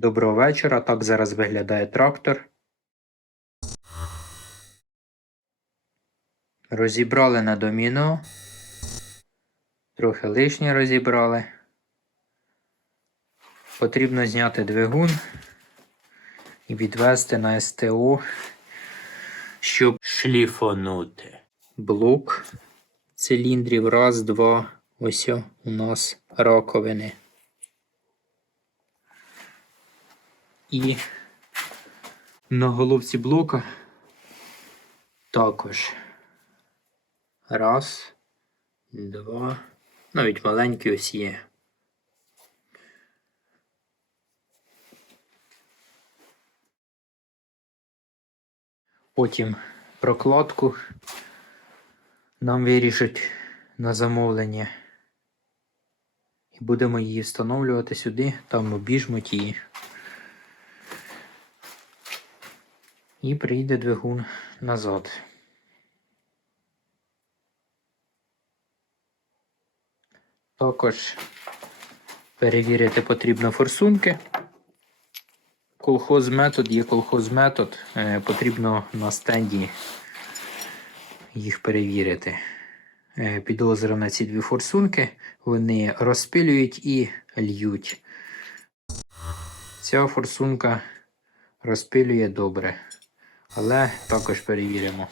Доброго вечора. Так зараз виглядає трактор. Розібрали на доміно. Трохи лишнє розібрали. Потрібно зняти двигун і відвести на СТО, щоб шліфонути. блок циліндрів. Раз, два. Ось у нас раковини. І на головці блока також. Раз, два. Навіть маленький ось є. Потім прокладку нам вирішать на замовлення. І будемо її встановлювати сюди, там обіжмуть її. І прийде двигун назад. Також перевірити потрібно форсунки. Колхоз метод є колхоз метод. Е, потрібно на стенді їх перевірити. Е, Підозра на ці дві форсунки. Вони розпилюють і льють. Ця форсунка розпилює добре. Але також перевіримо.